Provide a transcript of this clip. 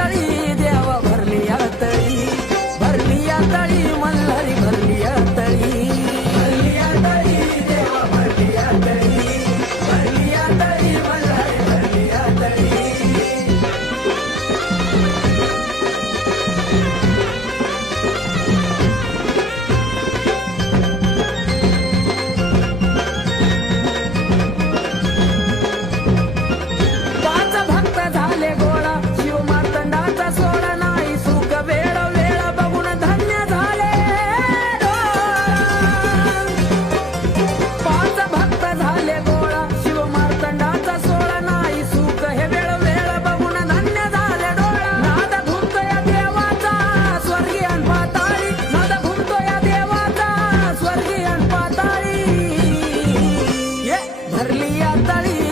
तळी देवा भरली या तळी, भरली या तळी मल्हारी भरली या तळी, भरली या तळी देवा भरली या तळी, भरली या तळी मल्हारी भरली या तळी. पाच भक्त झाले गोळा शिव मार्तंडाचा सोडा नाही सुख वेळ वेळ बघून धन्य झाले डोळा. पाच भक्त झाले गोळा शिव मार्तंडाचा सोडा नाही सुख हे वेळ वेळ बघून धन्य झाले डोळा. नाद घुमतो या देवाचा स्वर्गीय अन पाताळी, नाद घुमतो या देवाचा स्वर्गीय अन पाताळी. ये भरली या तळी